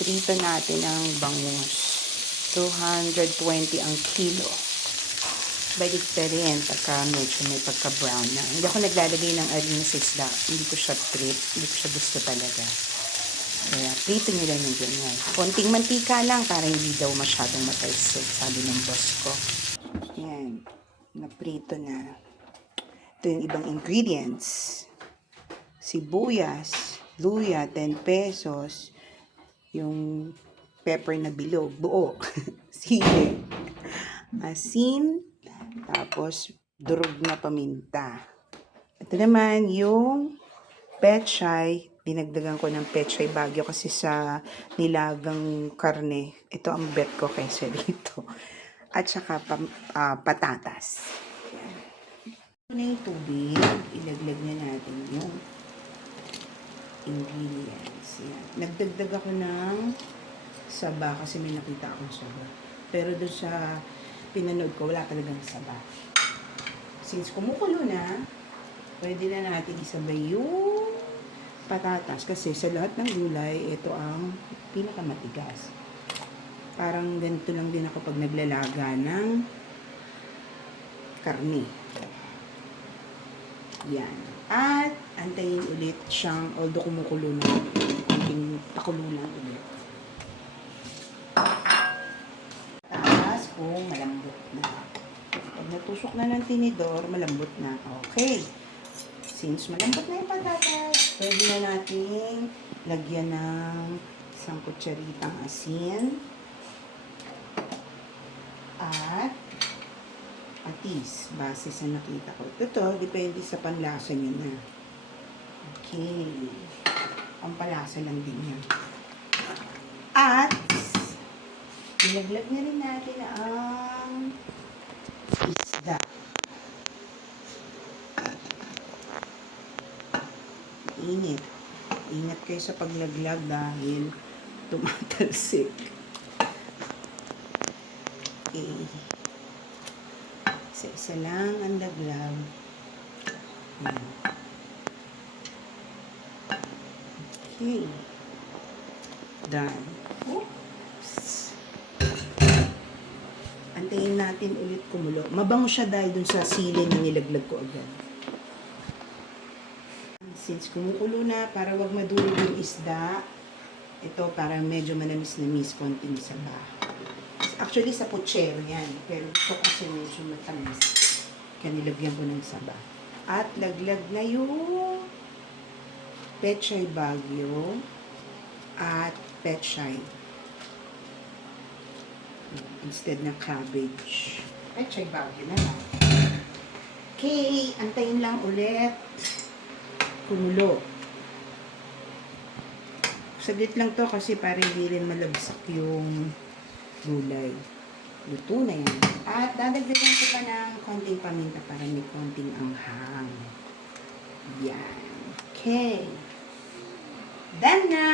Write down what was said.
Prito natin ang bangus. 220 ang kilo. Balik pa rin pagka medyo may pagka-brown na. Hindi ako naglalagay ng harina sa isda. Hindi ko siya trip. Hindi ko siya gusto talaga. Kaya prito nyo lang yung ganyan. Konting mantika lang para hindi daw masyadong matalsik, sabi ng boss ko. Yan. Naprito na. Ito yung ibang ingredients. Sibuyas, luya, 10 pesos. Yung pepper na bilog, buo. Sili. Asin. Tapos, durog na paminta. Ito naman yung pechay. Dinagdagan ko ng pechay bagyo kasi sa nilagang karne. Ito ang bet ko kaysa dito. At saka patatas. Yan. Ito na yung tubig. Ilaglag na natin yung ingredients. Yan. Nagdagdag ako ng saba kasi may nakita akong saba. Pero doon sa pinanood ko, wala talagang saba. Since kumukulo na, pwede na natin isabay yung patatas. Kasi sa lahat ng gulay, ito ang pinakamatigas. Parang ganito lang din ako pag naglalaga ng karne. Yan. At antayin ulit siyang, although kumukulo na, konting pakulo lang ulit. Kung malambot na. Pag natusok na ng tinidor, malambot na. Okay. Since malambot na yung patatas, pwede na natin lagyan ng isang kutsaritang asin at patis, base sa nakita ko. Ito, depende sa panlasa nyo na. Okay. Pampalasa lang din yan. At ilaglag na rin natin ang isda. Init. Ingat kayo sa paglaglag dahil tumatalsik. Okay. Isa-isa lang ang laglag. Ayan. Okay. Done. Antayin natin ulit kumulo. Mabango siya dahil dun sa sili na nilaglag ko agad. Since kumukulo na, para wag madurog yung isda, ito para medyo manamis-namis, konting saba. Actually, sa puchero yan. Pero ito kasi medyo matamis. Kaya nilagyan ko ng saba. At laglag na yung pechay bagyo at pechay. Instead ng cabbage. Pechay bagyo na lang. Okay, antayin lang ulit. Kumulo. Saglit lang to kasi para hindi rin malabsak yung gulay. Luto na yan. At dadagdagan ko pa ng konting paminta para may konting anghang. Yan. Okay. Done na!